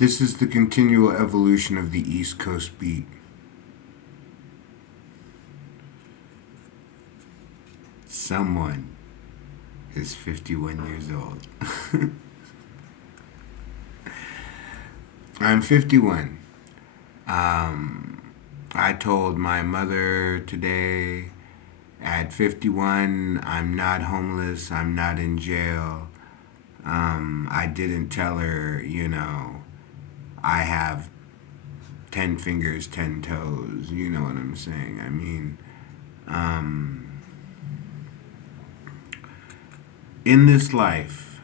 This is the continual evolution of the East Coast beat. Someone is 51 years old. I'm 51. I told my mother today at 51, I'm not homeless, I'm not in jail. I didn't tell her, I have 10 fingers, 10 toes. You know what I'm saying? I mean, in this life,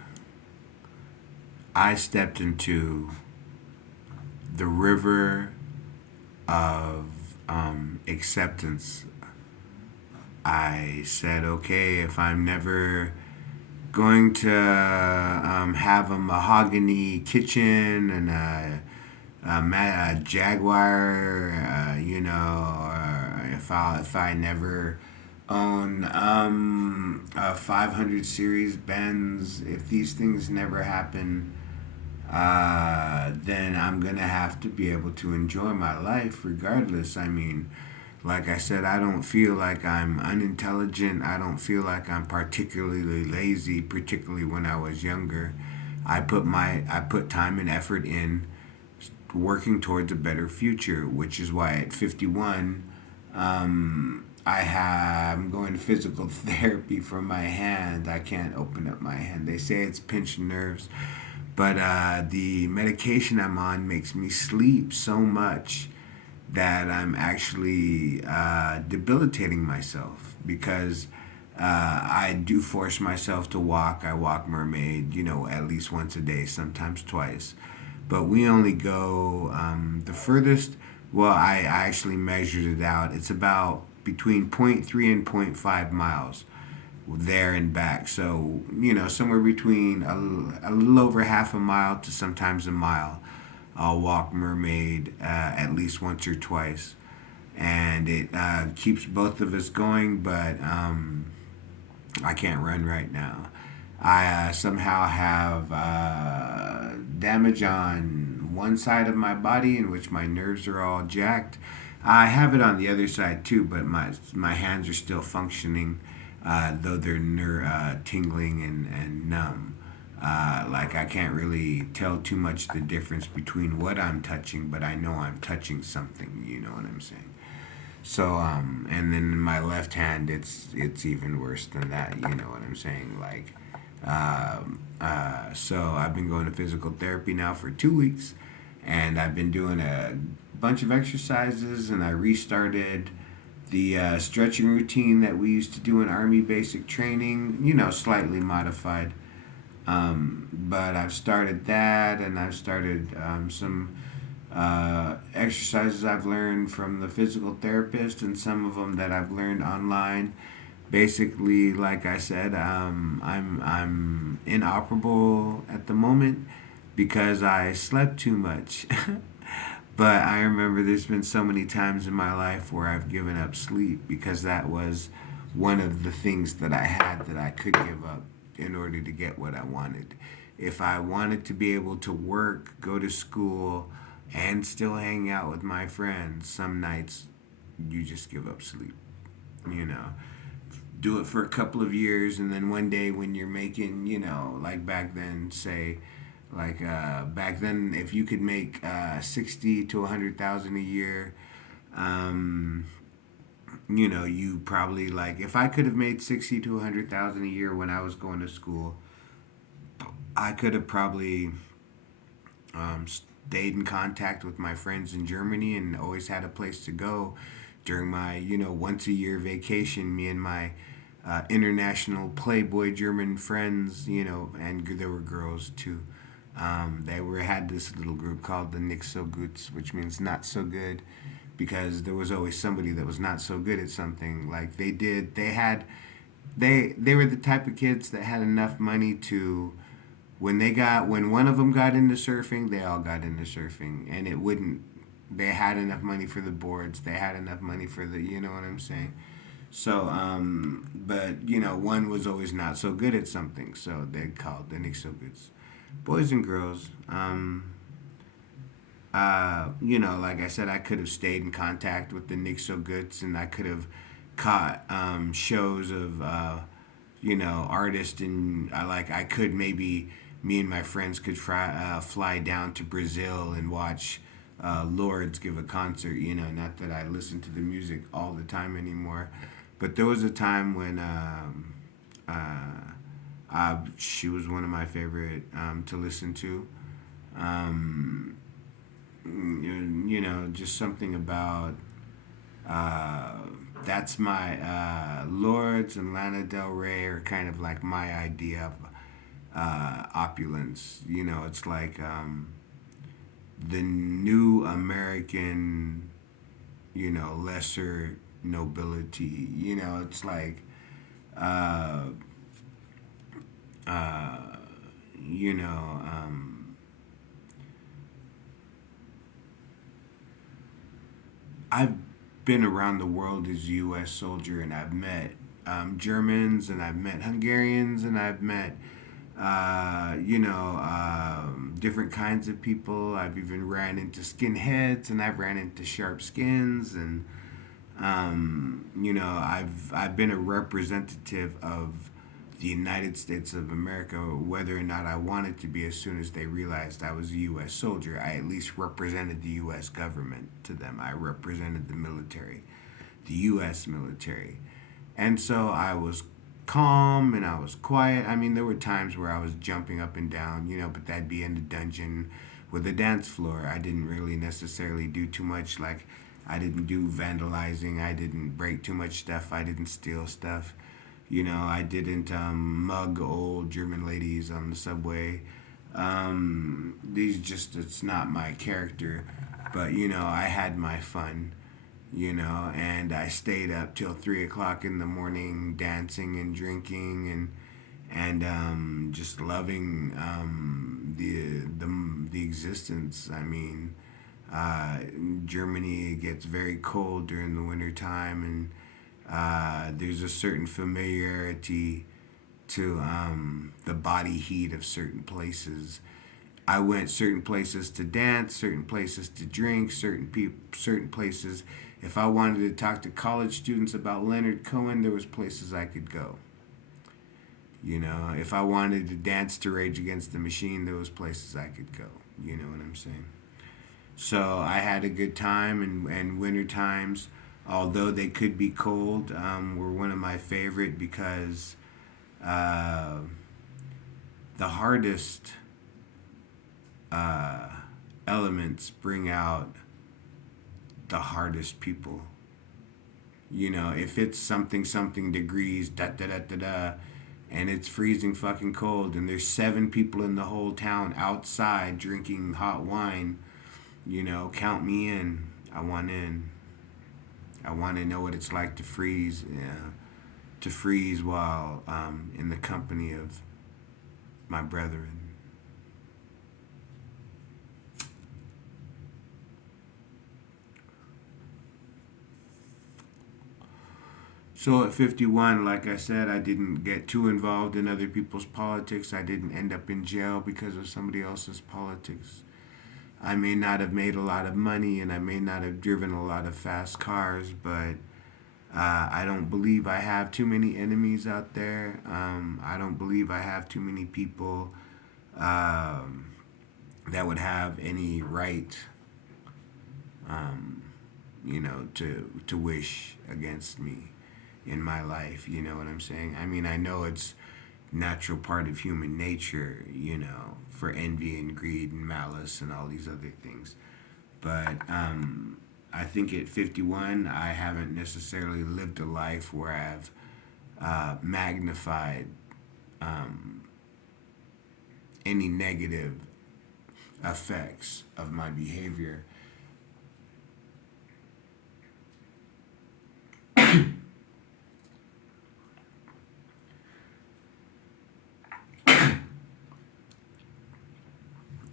I stepped into the river of acceptance. I said, okay, if I'm never going to have a mahogany kitchen and a Jaguar, or if I never own a 500 series Benz, if these things never happen, then I'm gonna have to be able to enjoy my life regardless. I mean, like I said, I don't feel like I'm unintelligent. I don't feel like I'm particularly lazy, particularly when I was younger. I put time and effort in working towards a better future, which is why at 51, I'm going to physical therapy for my hand. I can't open up my hand. They say it's pinched nerves, but the medication I'm on makes me sleep so much that I'm actually debilitating myself because I do force myself to walk. I walk Mermaid, at least once a day, sometimes twice. But we only go the furthest. Well, I actually measured it out. It's about between zero point 0.3 and zero point 0.5 miles there and back. So, somewhere between a little over half a mile to sometimes a mile. I'll walk Mermaid at least once or twice. And it keeps both of us going, but I can't run right now. I somehow have damage on one side of my body in which my nerves are all jacked. I have it on the other side too, but my hands are still functioning, though they're tingling and numb. Like I can't really tell too much the difference between what I'm touching, but I know I'm touching something. You know what I'm saying? So and then in my left hand, it's even worse than that. You know what I'm saying? Like, so I've been going to physical therapy now for 2 weeks, and I've been doing a bunch of exercises, and I restarted the stretching routine that we used to do in Army basic training. Slightly modified. But I've started that, and I've started some exercises I've learned from the physical therapist, and some of them that I've learned online. Basically, like I said, I'm inoperable at the moment because I slept too much. But I remember there's been so many times in my life where I've given up sleep because that was one of the things that I had that I could give up in order to get what I wanted. If I wanted to be able to work, go to school, and still hang out with my friends, some nights you just give up sleep. You know, do it for a couple of years, and then one day when you're making, like back then, say, like back then, if you could make 60 to 100,000 a year, um, you probably like if I could have made 60 to 100,000 a year when I was going to school, I could have probably stayed in contact with my friends in Germany and always had a place to go during my once a year vacation. Me and my international playboy German friends, and there were girls too. They were had this little group called the Nix so Goods, which means not so good, because there was always somebody that was not so good at something. Like they were the type of kids that had enough money to when one of them got into surfing, they all got into surfing, and it wouldn't. They had enough money for the boards. They had enough money for the, you know what I'm saying. So, but one was always not so good at something, so they called the Nix so goods, boys and girls. like I said, I could have stayed in contact with the Nick So Goods, and I could have caught shows of artists, and I could maybe me and my friends could fly down to Brazil and watch Lords give a concert. Not that I listen to the music all the time anymore, but there was a time when she was one of my favorite to listen to. Um, just something about uh, that's my Lords and Lana Del Rey are kind of like my idea of opulence. It's like the new American, lesser nobility. It's like, uh, uh, you know, um, I've been around the world as a U.S. soldier, and I've met Germans, and I've met Hungarians, and I've met different kinds of people. I've even ran into skinheads, and I've ran into sharp skins, and I've been a representative of the United States of America, whether or not I wanted to be. As soon as they realized I was a U.S. soldier, I at least represented the U.S. government to them. I represented the military, the U.S. military. And so I was calm and I was quiet. I mean, there were times where I was jumping up and down, but that'd be in the dungeon with a dance floor. I didn't really necessarily do too much. Like, I didn't do vandalizing. I didn't break too much stuff. I didn't steal stuff. I didn't mug old German ladies on the subway. It's not my character. But, I had my fun, and I stayed up till 3 o'clock in the morning dancing and drinking and just loving the existence. I mean, Germany gets very cold during the winter time, and there's a certain familiarity to the body heat of certain places. I went certain places to dance, certain places to drink, certain places. If I wanted to talk to college students about Leonard Cohen, there was places I could go. If I wanted to dance to Rage Against the Machine, there was places I could go. You know what I'm saying? So I had a good time, and winter times, although they could be cold, were one of my favorite because uh, the hardest uh, elements bring out the hardest people. If it's something degrees, da da da da da, and it's freezing fucking cold, and there's 7 people in the whole town outside drinking hot wine, count me in. I want in. I want to know what it's like to freeze, while in the company of my brethren. So at 51, like I said, I didn't get too involved in other people's politics. I didn't end up in jail because of somebody else's politics. I may not have made a lot of money, and I may not have driven a lot of fast cars, but I don't believe I have too many enemies out there. I don't believe I have too many people um, that would have any right, to wish against me in my life. You know what I'm saying? I mean, I know it's natural part of human nature, for envy and greed and malice and all these other things. But I think at 51, I haven't necessarily lived a life where I've magnified um, any negative effects of my behavior.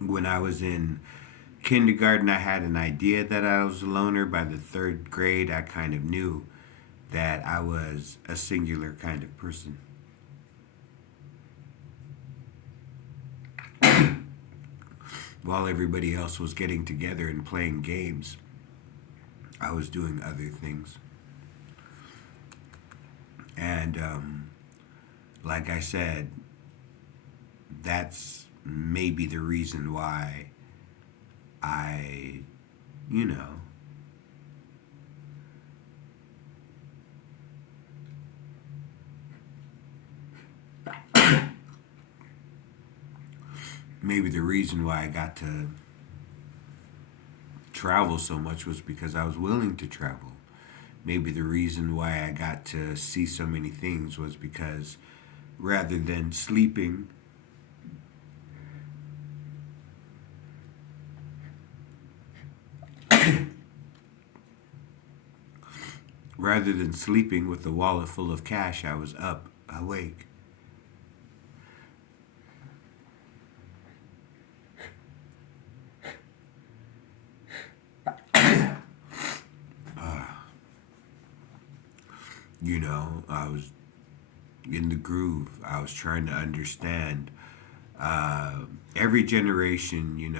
When I was in kindergarten, I had an idea that I was a loner. By the third grade, I kind of knew that I was a singular kind of person. While everybody else was getting together and playing games, I was doing other things. And like I said, that's maybe the reason why I, you know, maybe the reason why I got to travel so much was because I was willing to travel. Maybe the reason why I got to see so many things was because rather than sleeping, rather than sleeping with a wallet full of cash, I was up, awake. I was in the groove. I was trying to understand every generation,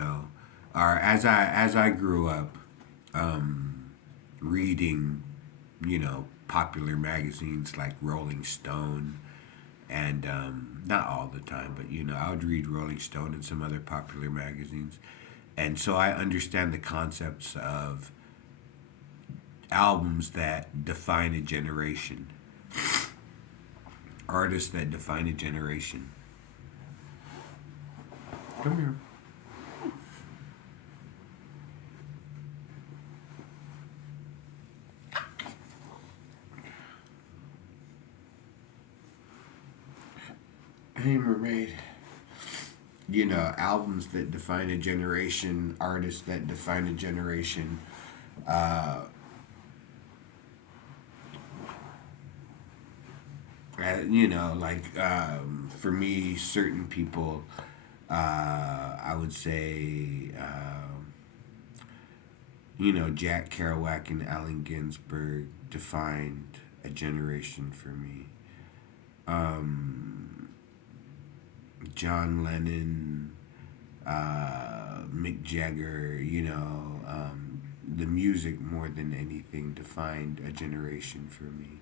or as I grew up, reading, popular magazines like Rolling Stone, and not all the time, but I would read Rolling Stone and some other popular magazines, and so I understand the concepts of albums that define a generation, artists that define a generation. Come here. Hey, mermaid. Albums that define a generation, artists that define a generation. Uh, for me, certain people, I would say, Jack Kerouac and Allen Ginsberg defined a generation for me. Um, John Lennon, Mick Jagger, the music more than anything defined a generation for me.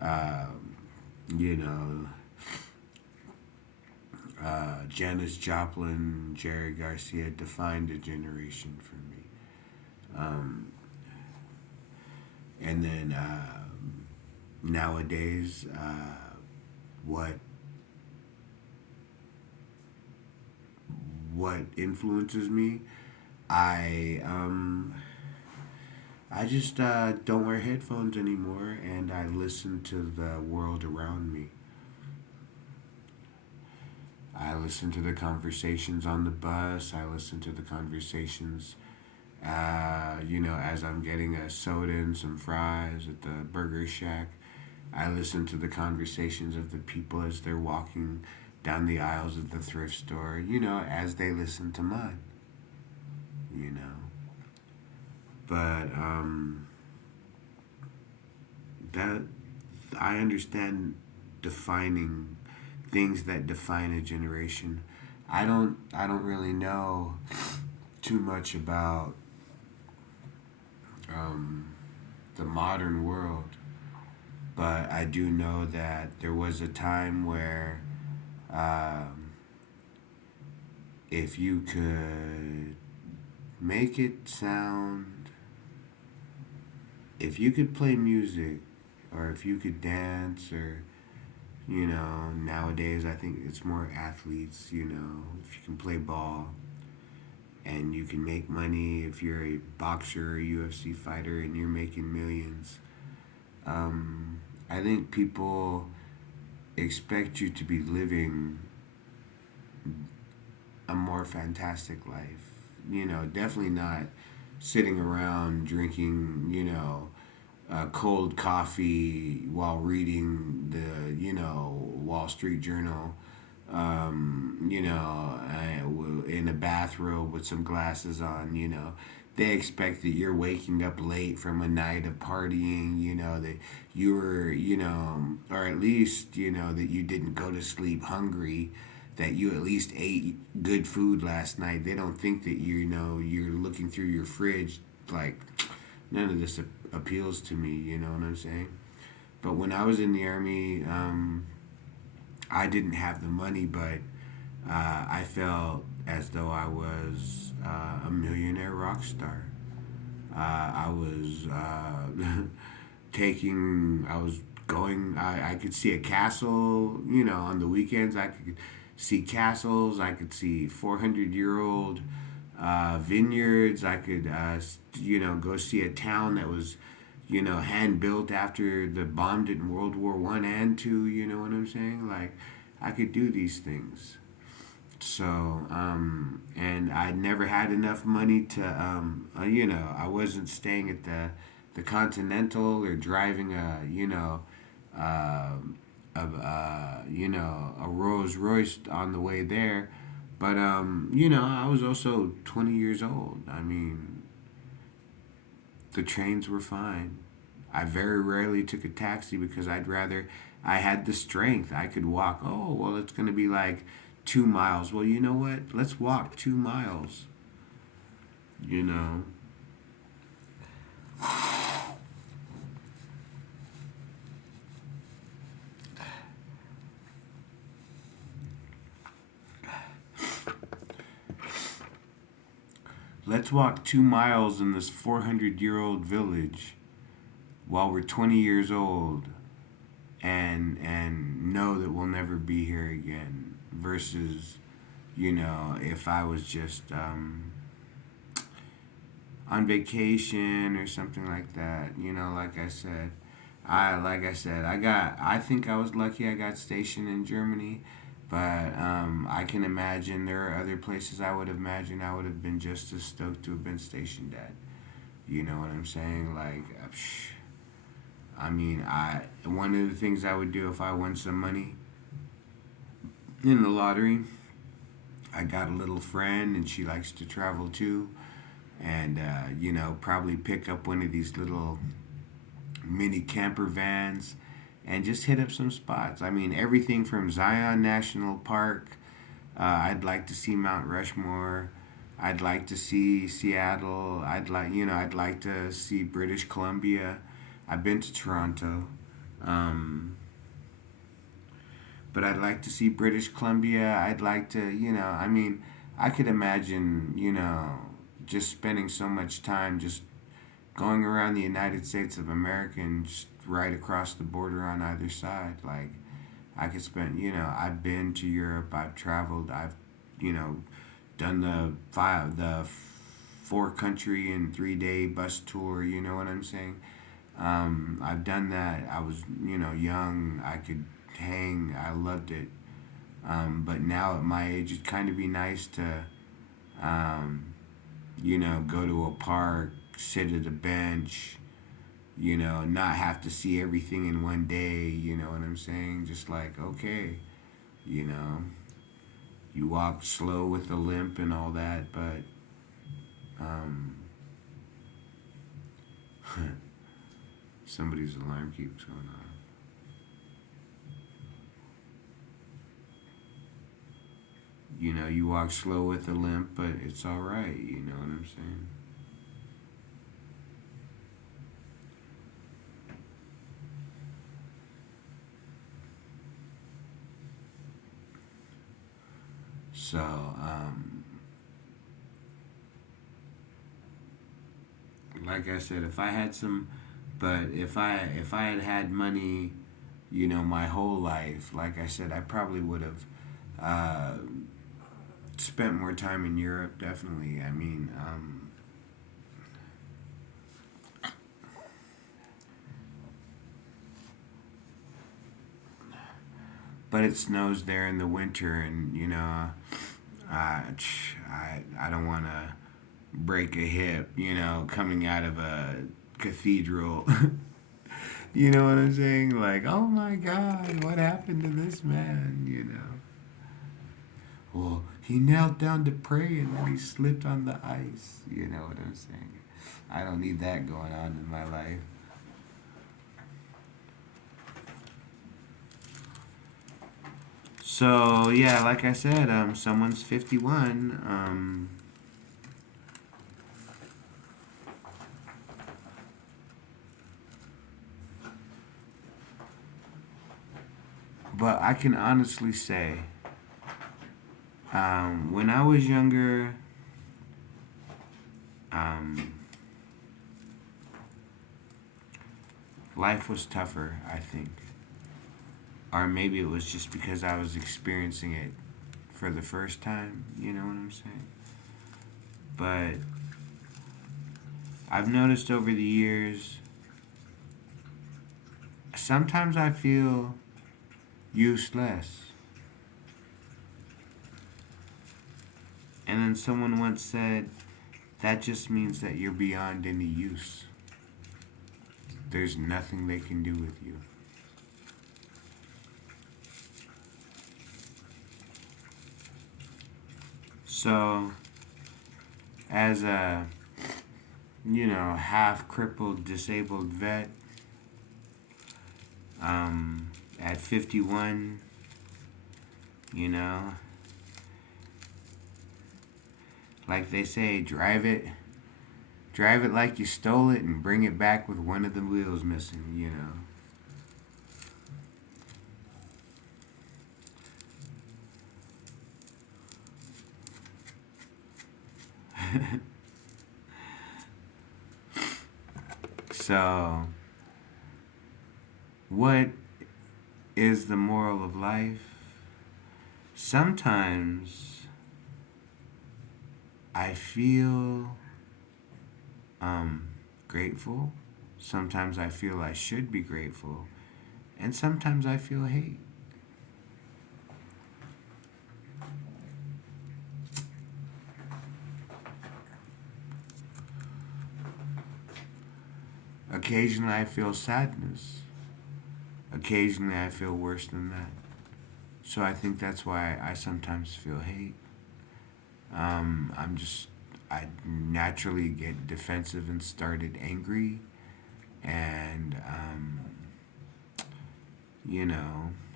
Um, you know, Janis Joplin, Jerry Garcia defined a generation for me. Um, and then nowadays, what what influences me? I I just don't wear headphones anymore, and I listen to the world around me. I listen to the conversations on the bus. I listen to the conversations, as I'm getting a soda and some fries at the Burger Shack. I listen to the conversations of the people as they're walking down the aisles of the thrift store, as they listen to mine, you know. But that I understand defining things that define a generation. I don't really know too much about um, the modern world, but I do know that there was a time where um, if you could make it sound, if you could play music, or if you could dance, or nowadays I think it's more athletes. If you can play ball and you can make money, if you're a boxer or a UFC fighter and you're making millions, I think people expect you to be living a more fantastic life. Definitely not sitting around drinking, cold coffee while reading the, Wall Street Journal, in a bathrobe with some glasses on. They expect that you're waking up late from a night of partying, that you were, or at least, that you didn't go to sleep hungry, that you at least ate good food last night. They don't think that you're looking through your fridge. Like, none of this appeals to me. You know what I'm saying? But when I was in the army, I didn't have the money, but I felt as though I was a millionaire rock star. I was I was going, I could see a castle, on the weekends. I could see castles. I could see 400-year-old vineyards. I could, go see a town that was, hand built after the bombed it in World War I and II. You know what I'm saying? Like, I could do these things. So, and I never had enough money to, I wasn't staying at the Continental or driving uh, a Rolls Royce on the way there. But, I was also 20 years old. I mean, the trains were fine. I very rarely took a taxi because I had the strength. I could walk. Oh, well, it's going to be like 2 miles. Well, you know what? Let's walk 2 miles. You know, let's walk 2 miles in this 400-year-old village while we're 20 years old and know that we'll never be here again. Versus, if I was just on vacation or something like that. I think I was lucky I got stationed in Germany, but I can imagine there are other places I would have imagined I would have been just as stoked to have been stationed at. You know what I'm saying? Like, I mean, I one of the things I would do if I won some money in the lottery, I got a little friend and she likes to travel too, and probably pick up one of these little mini camper vans and just hit up some spots. I mean, everything from Zion National Park. I'd like to see Mount Rushmore. I'd like to see Seattle. I'd like to see British Columbia. I've been to Toronto. Um, but I'd like to see British Columbia. I'd like to, I mean, I could imagine, just spending so much time just going around the United States of America and just right across the border on either side. Like, I could spend, I've been to Europe, I've traveled, I've, you know, done the 4 country and 3 day bus tour. You know what I'm saying? I've done that. I was, young. I could hang. I loved it. But now at my age, it'd kind of be nice to, um, go to a park, sit at a bench, not have to see everything in one day. You know what I'm saying? Just like, okay, you know, you walk slow with a limp and all that, but, um, somebody's alarm keeps going on. You walk slow with a limp, but it's all right. You know what I'm saying? So, like I said, if I had some, but if I had had money, my whole life, like I said, I probably would have uh, spent more time in Europe. Definitely. I mean, but it snows there in the winter, and I don't want to break a hip, coming out of a cathedral. You know what I'm saying? Like, oh my God, what happened to this man? Well, he knelt down to pray and then he slipped on the ice. You know what I'm saying? I don't need that going on in my life. So yeah, like I said, someone's 51. But I can honestly say, when I was younger, um, life was tougher. I think, or maybe it was just because I was experiencing it for the first time. You know what I'm saying? But I've noticed over the years, sometimes I feel useless. And then someone once said, that just means that you're beyond any use. There's nothing they can do with you. So, as a, half crippled, disabled vet, at 51, you know, like they say, drive it like you stole it and bring it back with one of the wheels missing. So, what is the moral of life? Sometimes I feel um, grateful. Sometimes I feel I should be grateful. And sometimes I feel hate. Occasionally I feel sadness. Occasionally I feel worse than that. So I think that's why I sometimes feel hate. I naturally get defensive and started angry. And,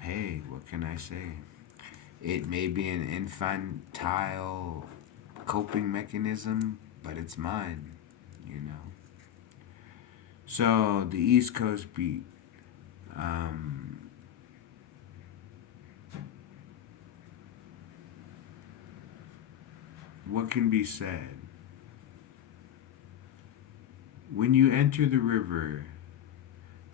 hey, what can I say? It may be an infantile coping mechanism, but it's mine, you know. So the East Coast beat. Um, what can be said? When you enter the river,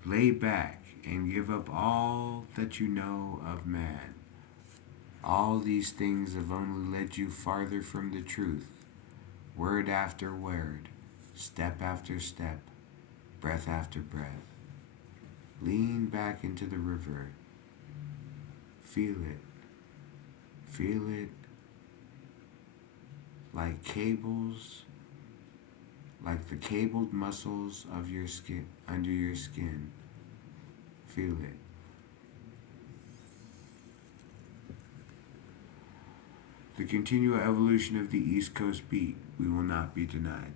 lay back and give up all that you know of man. All these things have only led you farther from the truth, word after word, step after step, breath after breath. Lean back into the river. Feel it. Feel it like cables, like the cabled muscles of your skin, under your skin. Feel it. The continual evolution of the East Coast beat, we will not be denied.